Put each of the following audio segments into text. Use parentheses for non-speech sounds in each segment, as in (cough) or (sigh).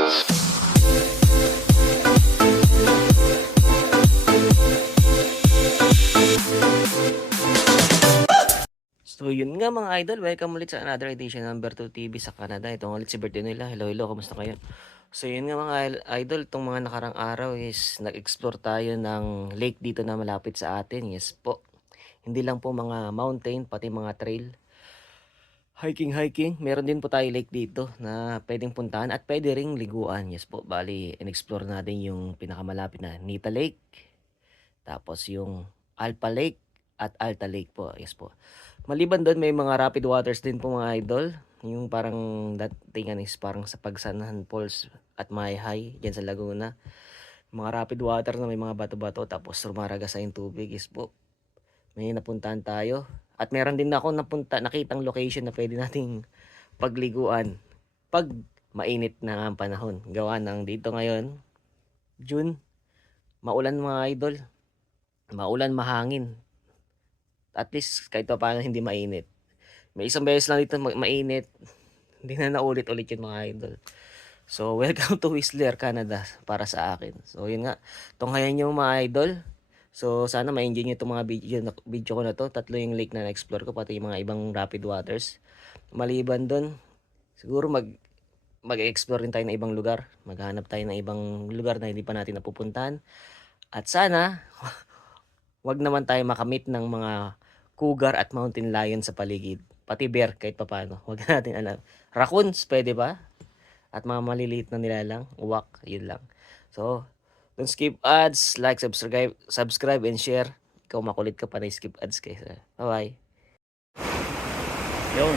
So yun nga mga idol, welcome ulit sa another edition ng Berto TV sa Canada. Ito ulit si Berto nila. Hello, hello, kamusta kayo? So yun nga mga idol, itong mga nakarang araw is nag-explore tayo ng lake dito na malapit sa atin. Yes po. Hindi lang po mga mountain, pati mga trail. Hiking, hiking. Meron din po tayo lake dito na pwedeng puntahan at pwede ring liguan. Yes po, bali, in-explore natin yung pinakamalapit na Nita Lake. Tapos yung Alpha Lake at Alta Lake po. Yes po. Maliban doon, may mga rapid waters din po mga idol. Yung parang datingan is parang sa Pagsanahan Falls at Mayhay, dyan sa Laguna. Mga rapid water na may mga bato-bato tapos rumaragas sa yung tubig is po. May napuntahan tayo. At meron din ako napunta, nakitang location na pwede nating pagliguan pag mainit na ang panahon. Gawa ng dito ngayon, June, maulan mga idol. Maulan, mahangin at least kahit pa paano hindi mainit. May isang beses lang dito ma- mainit. Hindi na naulit ulit yun mga idol. So, (laughs) welcome to Whistler, Canada para sa akin. So, yun nga. Tunghayan nyo mga idol. So, sana ma-enjoy nyo itong mga video, video ko na to. Tatlo yung lake na na-explore ko, pati yung mga ibang rapid waters. Maliban dun, siguro mag mag-explore rin tayo ng ibang lugar. Maghanap tayo ng ibang lugar na hindi pa natin napupuntahan. At sana, (laughs) wag naman tayo makamit ng mga cougar at mountain lion sa paligid. Pati bear kahit papano. (laughs) Wag natin alam. Raccoons, pwede ba? At mga maliliit na nilalang, uwak, yun lang. So, don't skip ads, like, subscribe, subscribe and share. Ikaw makulit ka pa na skip ads kaysa. Bye-bye. Yun.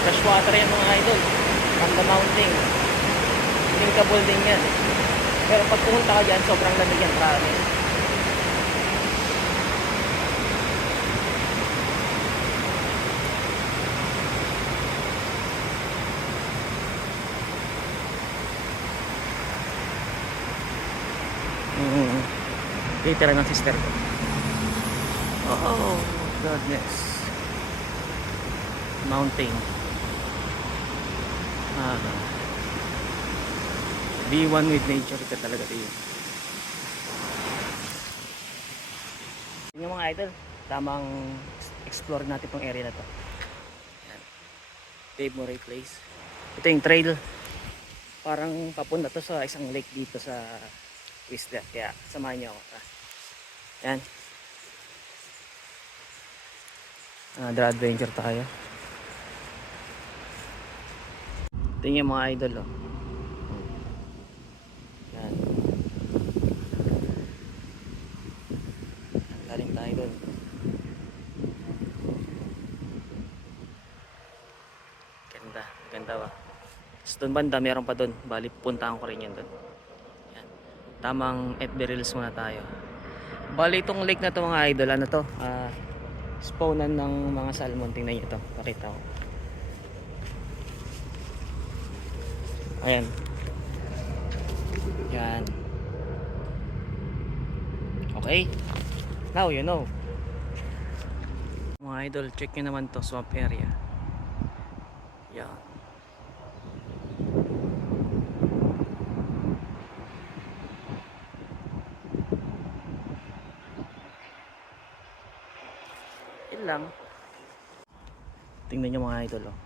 Fresh water yan mga idol. From the mountain. Drinkable din yan. Pero pag pumunta ka dyan, sobrang lamig yan, promise. Mm. Titira ng sister ko. Oh, goodness. Mountain. Ah. Be one with nature ka talaga tayo. Yung mga idol, tamang explore natin tong area na to. Dave Moray Place. Ito yung trail. Parang papunta to sa isang lake dito sa Whistler. Kaya samahan niyo ako. Ah. Yan. Another adventure tayo. Tingnan yung mga idol oh. Yan. Galing tayo doon. Ganda, ganda ba? Tapos doon banda, meron pa doon. Bali, puntahan ko rin yan doon. Yan. Tamang FB Reels muna tayo. Bali, itong lake na to mga idol, ano to? Ah, spawnan ng mga salmon. Tingnan nyo to. Pakita ko. Ayan. Yan. Okay. Now you know. Mga idol, check nyo naman to swamp area. Yan. Yun lang. Tingnan nyo mga idol oh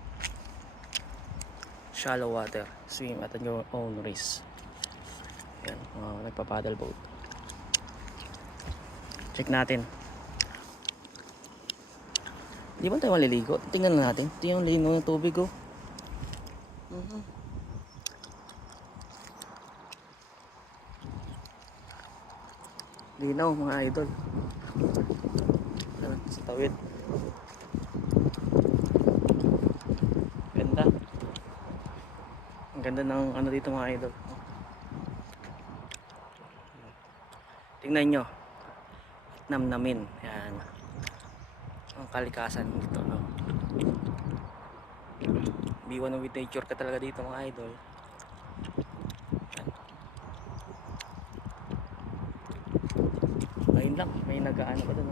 shallow water. Swim at your own risk. Yan, mga nagpa-paddle boat. Check natin. Di ba tayo maliligo? Tingnan na natin. Ito yung lino ng tubig oh. Mhm. Linaw mga idol. Yan, Sa tawid. Ganda. Ang ganda ng ano dito mga idol. tingnan nyo at namnamin yan ang kalikasan dito no? B1 with nature ka talaga dito mga idol ayun lang. May nagaano pa doon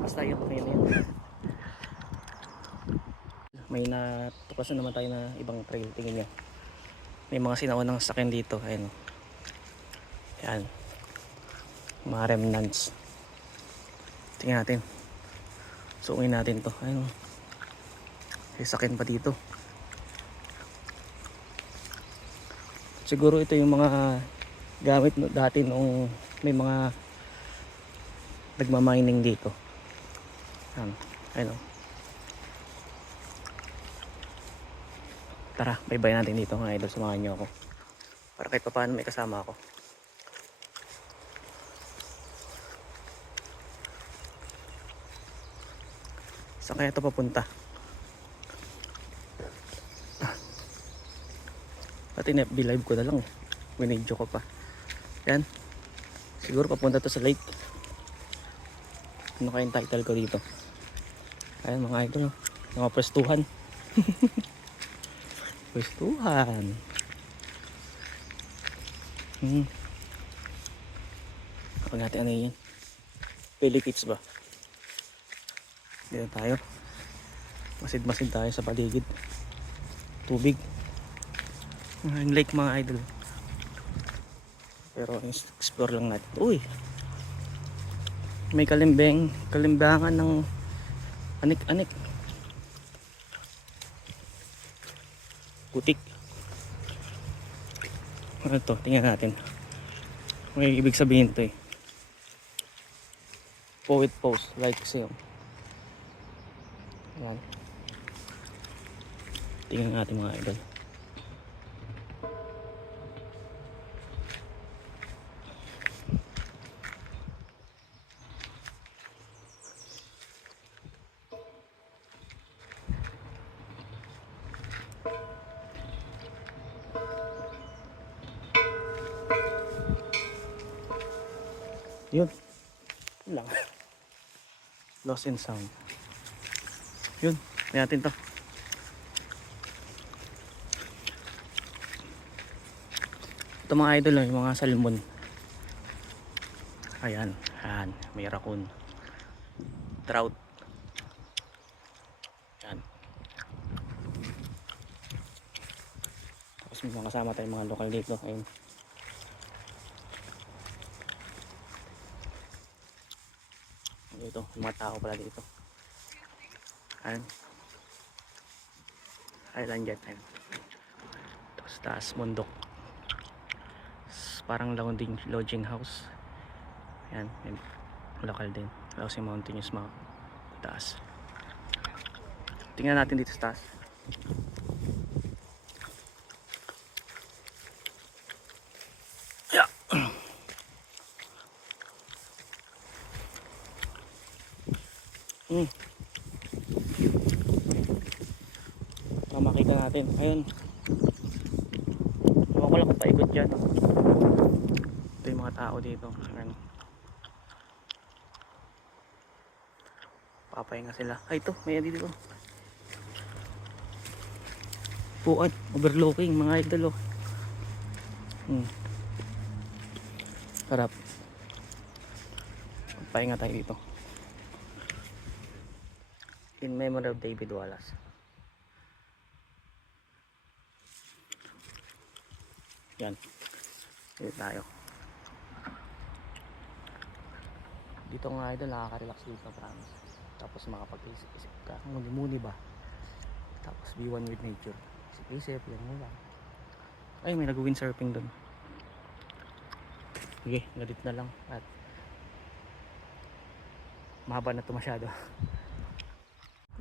basta yun yun yun. May natuklasan naman tayo na ibang trail. Tingin nyo. May mga sinaunang sakyan dito. Ayun yan mga remnants. Tingnan natin. Suungin natin to. Ayun may sakyan pa dito. Siguro ito yung mga gamit dati noong may mga nagmamining dito yan ayun oh. Tara, bye-bye natin dito mga idol. Samahan niyo ako. Para kahit pa paano may kasama ako. Saan kaya ito papunta? Pati na FB live ko na lang. Winidyo ko pa. Yan. Siguro papunta to sa lake. Ano kayang title ko dito? Ayan mga idol. oh. Mga prestuhan. (laughs) Pwestuhan. Hmm. Kapag natin ano yun? Pelikits ba? Dito tayo. Masid-masid tayo sa paligid. Tubig. Yung lake mga idol. Pero explore lang natin. Uy! May kalimbeng, kalimbangan ng anik-anik. putik. Ano to? Tingnan natin. May ibig sabihin to eh. Poet pose like yun yan tingnan natin mga idol Yun. Yun lang. Lost in sound. Yun. Tingnan natin to. Ito mga idol, yung mga salmon. Ayan. Ayan. May raccoon. Trout. Ayan. Tapos may mga kasama tayong mga lokal dito. Ayun. dito yung mga tao pala dito. Ayun island jet ayun tapos taas mundok S- parang lodging, lodging house. Yan may local din. Tapos yung mountainous mga taas. Tingnan natin dito sa taas Hmm. Baka makita natin. Ayun. Ewan ko lang paikot dyan. Ito yung mga tao dito. Ayun. Papahinga sila. Ay, ito. May dito. Puan. Overlooking mga idol. Oh. Hmm. Sarap. Pahinga tayo dito. In memory of David Wallace. Yan. Dito tayo. Dito nga idol, nakaka-relax dito, promise. Tapos makapag-isip-isip ka. Muni-muni ba? Tapos be one with nature. Isip-isip, yan mo lang. Ay, may nag-windsurfing doon. Sige, galit na lang. At mahaba na to masyado. (laughs)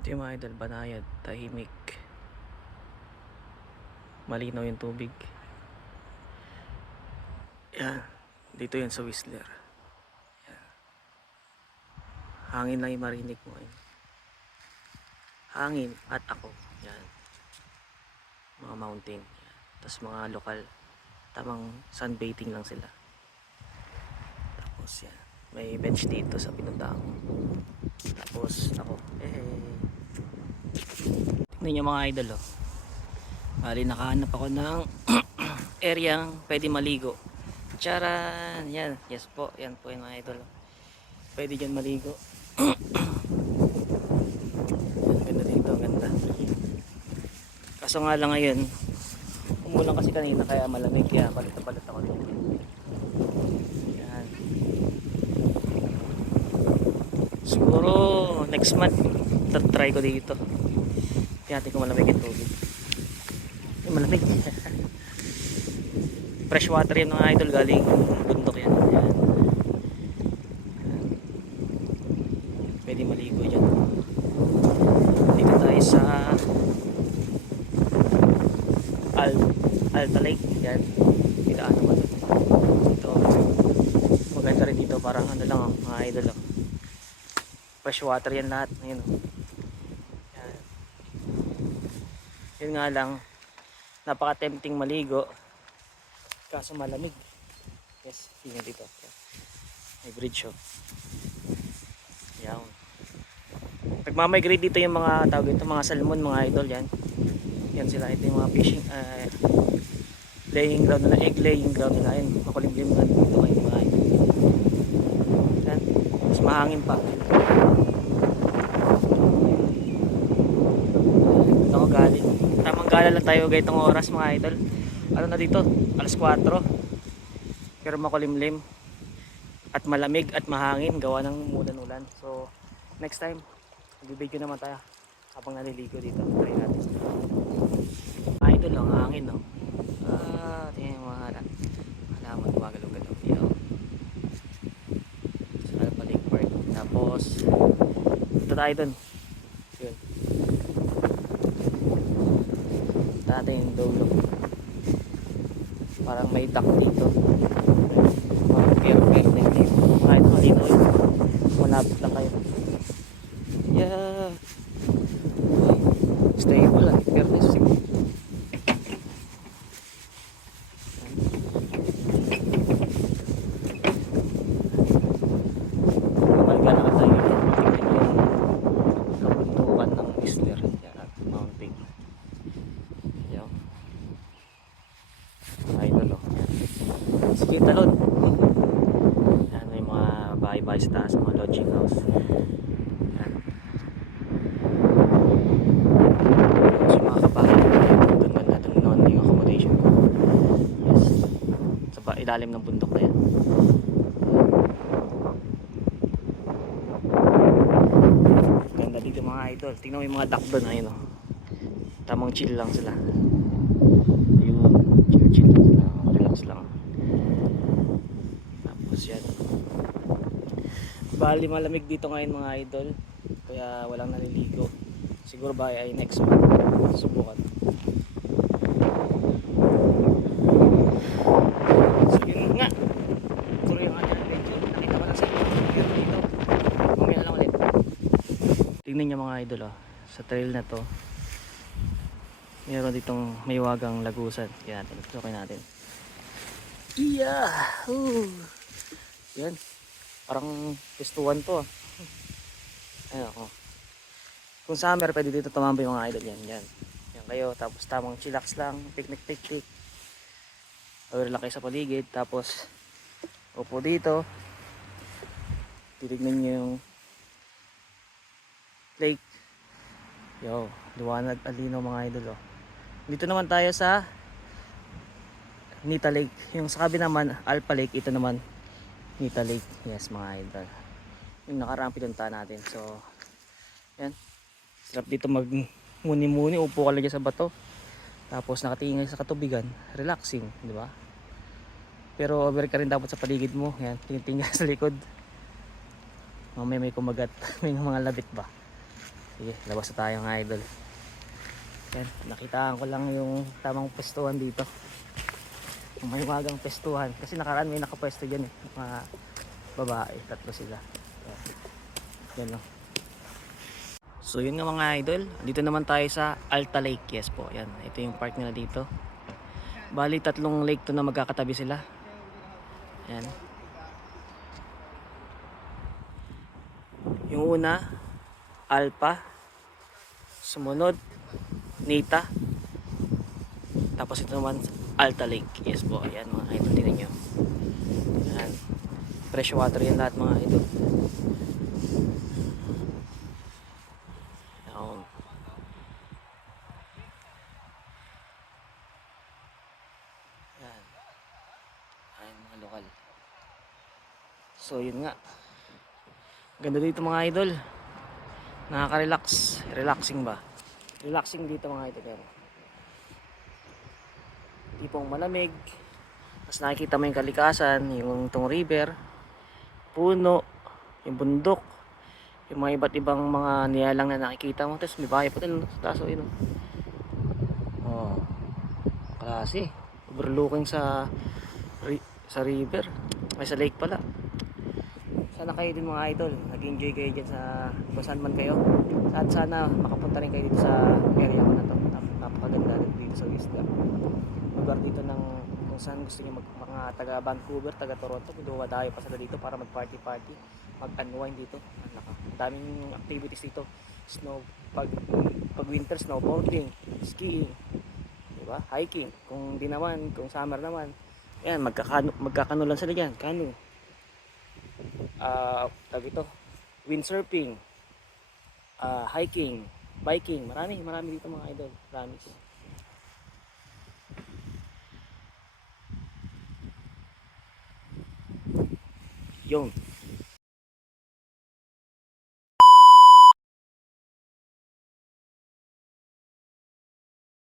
Yung mga idol, banayad, tahimik. Malinaw yung tubig. Yan. Dito yan sa Whistler. Yan. Hangin lang yung marinig mo. Yan. Hangin at ako. Yan. Mga mountain. Tapos mga lokal. Tamang sunbathing lang sila. Tapos yan. May bench dito sa pinuntahan ko. Tapos ako, eh. Tingnan niyo mga idol oh. Bali nakahanap ako ng (clears throat) area pwede maligo. Charan! Yan. Yes po. Yan po yung mga idol. oh. Pwede dyan maligo. (clears throat) Ganda dito. Ganda. Kaso nga lang ngayon, umulan kasi kanina kaya malamig kaya palit na palit ako dito. Yan. Siguro next month try ko dito. Tingnan ko malamig yung tubig. Ay, malamig. (laughs) Fresh water yan mga idol galing bundok yan. Yan. Pwede maligo dyan. Dito tayo sa Al Alta Lake. Yan. Dito ano ba dito? Ito. Maganda rin dito. Parang ano lang oh, mga idol. Oh. Fresh water yan lahat. Ayun. Yan. Yun nga lang. Napaka-tempting maligo. Kaso malamig. Yes, tingnan dito. May bridge oh. Yan. Nagmamigrate dito yung mga tawag ito, mga salmon, mga idol yan. Yan sila, ito yung mga fishing, uh, laying ground nila, egg laying ground nila. Yan, makulimlim na dito kayo mga mahangin pa. Dito ako galing. Tamang gala lang tayo gaytong oras mga idol. Ano na dito? Alas 4. Pero makulimlim at malamig at mahangin gawa ng mulan-ulan. So, next time, mag-video naman tayo habang naliligo dito. Try natin. Ah, ito lang, hangin no. Ah, tingnan yung mga hala. Halaman gumagalaw-galaw. Yo. Sa Alpha Lake Park. Tapos, ito tayo dun. Yun. Ito natin yung dulo. Parang may duck dito. Parang fair-fair na dito. Kahit malino yun. Malapit lang kayo. Yeah. Stable lang. Fairness. Balikan na tayo. Tingnan yung kabundukan ng Whistler. Yan at mountain. Yan. Idol oh. Sige talon. Yan may mga bahay-bahay sa taas, mga lodging house. Yan. So mga kabahay, doon man natin naman yung accommodation ko. Yes. Sa ba- ilalim ng bundok na yan. Ganda dito mga idol. Tingnan mo yung mga duck doon. Ayun oh. Tamang chill lang sila. Ayun. Chill chill lang sila. Relax lang. Tapos yan. Bali malamig dito ngayon mga idol. Kaya walang naliligo. Siguro ba ay next month. Subukan. So yun nga. Tuloy yung ating adventure. Nakita ko lang sa inyo. Dito. Lang ulit. Tingnan niyo mga idol oh. Sa trail na to. Meron ditong may wagang lagusan. Kaya natin. Natin. Yeah! Ooh. Yan. Parang pistuan to. ah. Ayun ako. Kung summer, pwede dito tumambay mga idol yan. Yan. Yan kayo. Tapos tamang chillax lang. Picnic, picnic. Or lang kayo sa paligid. Tapos, upo dito. Titignan nyo yung lake. Yo, liwanag alino mga idol oh. Dito naman tayo sa Nita Lake. Yung sa kabi naman, Alpha Lake. Ito naman, Nita Lake. Yes, mga idol. Yung nakaraang pinunta natin. So, yan. Sarap dito mag muni-muni. Upo ka lang sa bato. Tapos nakatingin ka sa katubigan. Relaxing, di ba? Pero over ka rin dapat sa paligid mo. Yan, tinitingnan sa likod. Mamaya may kumagat. (laughs) may mga labit ba? Sige, labas na tayo mga idol. Yan, nakitaan ko lang yung tamang pwestuhan dito. May magang pwestuhan. Kasi nakaraan may nakapwesto dyan eh. Mga babae, tatlo sila. Yan, lang. So yun nga mga idol, dito naman tayo sa Alta Lake. Yes po, yan. Ito yung park nila dito. Bali tatlong lake to na magkakatabi sila. Yan. Yung una, Alpha. Sumunod, Nita. Tapos ito naman, Alta Lake. Yes po, ayan mga idol, tingnan nyo. Ayan. Fresh water yan lahat mga idol. Ayan. Ayan. Mga lokal. So yun nga. Ganda dito mga idol. Nakaka-relax. Relaxing ba? Relaxing dito mga idol. Pero. Tipong malamig. Tapos nakikita mo yung kalikasan, yung tong river, puno, yung bundok, yung mga iba't ibang mga niyalang na nakikita mo. Tapos may bahay pa din sa taso yun. Oh. Klase. Overlooking sa sa river. Ay sa lake pala. Sana kayo din mga idol. Nag-enjoy kayo dyan sa kung saan man kayo. At sana makapunta rin kayo dito sa area ko na to. Nap- Napakaganda dito sa Whistler. Lugar dito ng kung saan gusto niyo mag mga taga Vancouver, taga Toronto, duwadayo pa sila dito para mag-party-party, mag-unwind dito. Ang ang daming activities dito. Snow pag pag winter snowboarding, skiing, di ba? Hiking. Kung di naman, kung summer naman, yan magkakano magkakanulan sila diyan, canoe. Ah, tawag ito, windsurfing, ah, hiking, biking, marami, marami dito mga idol, promise. Yun.